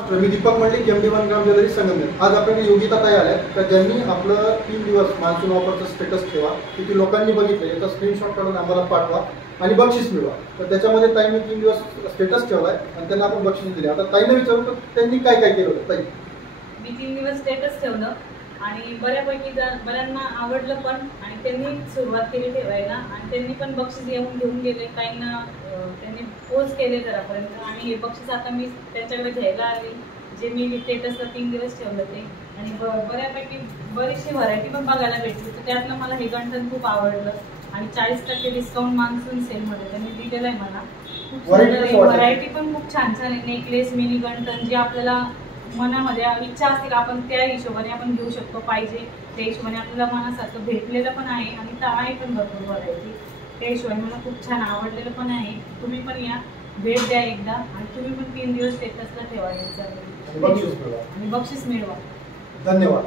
मी Deepak Mallik MD1 ग्राम jewellery Sangamner. आज आपल्याकडे योगिता ताई आल्या तर ज्यांनी आपलं 3 दिवस मान्सून ऑफरचं स्टेटस ठेवा, किती लोकांनी बघितलं याचा स्क्रीनशॉट काढून आम्हाला पाठवा आणि बक्षीस मिळवा। तर त्याच्यामध्ये ताईंनी 3 दिवस स्टेटस ठेवलाय आणि त्यांना आपण बक्षीस दिले। आता ताईंना विचारू तर त्यांनी काय काय केलं होतं ताई? मी 3 दिवस स्टेटस ठेवलं आणि बऱ्यापैकी बऱ्यांना आवडलं पण आणि त्यांनी सुरुवात केली ठेवायला आणि त्यांनी पण बक्षीस घेऊन गेले। काहींना त्यांनी पोस्ट केले घरापर्यंत आणि हे बक्षीस आता मी त्यांच्याकडे घ्यायला आले जे मी स्टेटसला 3 दिवस ठेवलं ते। आणि बऱ्यापैकी बरीचशी व्हरायटी पण बघायला भेटली, तर त्यातलं मला हे गंठन खूप आवडलं आणि 40% डिस्काउंट मान्सून सेलमध्ये त्यांनी दिलेलं आहे मला। खूप व्हरायटी पण खूप छान छान आहे, नेकलेस, मिनी गंठन जे आपल्याला मनामध्ये इच्छा असते आपण त्या हिशोबाने आपण घेऊ शकतो, पाहिजे त्या हिशोबाने आपल्याला मनासारखं भेटलेलं पण आहे आणि आहे पण भरपूर व्हरायटी। त्या हिशोबाने मला खूप छान आवडलेलं पण आहे। तुम्ही पण या, भेट द्या एकदा आणि तुम्ही पण 3 दिवस स्टेटसला ठेवा आणि बक्षीस मिळवा। धन्यवाद।